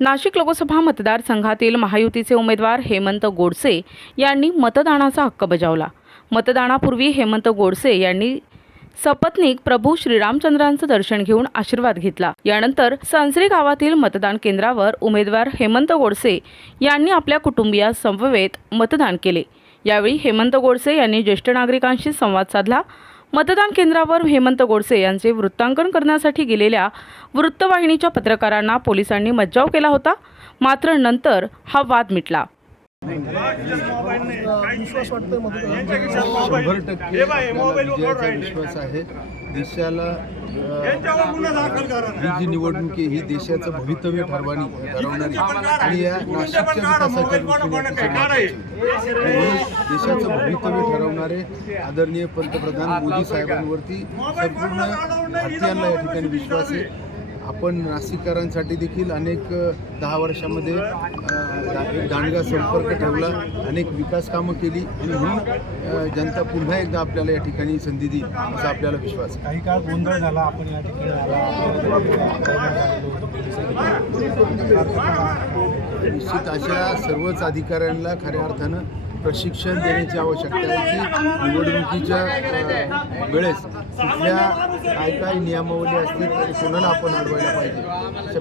नाशिक लोकसभा मतदारसंघातील महायुतीचे उमेदवार हेमंत गोडसे यांनी मतदानाचा हक्क बजावला. मतदानापूर्वी हेमंत गोडसे यांनी सपत्नीक प्रभू श्रीरामचंद्रांचं दर्शन घेऊन आशीर्वाद घेतला. यानंतर सांसरी गावातील मतदान केंद्रावर उमेदवार हेमंत गोडसे यांनी आपल्या कुटुंबियासमवेत मतदान केले. यावेळी हेमंत गोडसे यांनी ज्येष्ठ नागरिकांशी संवाद साधला. मतदान केंद्रावर हेमंत गोडसे यांचे वृत्तांकन करण्यासाठी गेलेल्या वृत्तवाहिनीच्या पत्रकारांना पोलिसांनी मज्जाव केला होता. मात्र नंतर हा वाद मिटला. विश्वास वाटतोय शंभर टक्के विजयाचा विश्वास आहे देशाला ही जी निवडणूक आहे ही देशाचं भवितव्य ठरवानी ठरवणारी. आणि या नाशिकच्या विकासाच्या हे देशाचं भवितव्य ठरवणारे आदरणीय पंतप्रधान मोदी साहेबांवरती संपूर्ण भारतीयांना या ठिकाणी विश्वास आहे. आपण नाशिककरांसाठी देखील अनेक दहा वर्षामध्ये एक दांडगा संपर्क ठेवला अनेक विकास कामं केली आणि म्हणून जनता पुन्हा एकदा आपल्याला या ठिकाणी संधी देईल असा आपल्याला विश्वास आहे. काही काळ गोंधळ झाला आपण या ठिकाणी निश्चित अशा सर्वच अधिकाऱ्यांना खऱ्या अर्थानं प्रशिक्षण देण्याची आवश्यकता आहे की निवडणुकीच्या वेळेस कुठल्या काय काय नियमावली असतील आणि आपण अडवायला पाहिजे.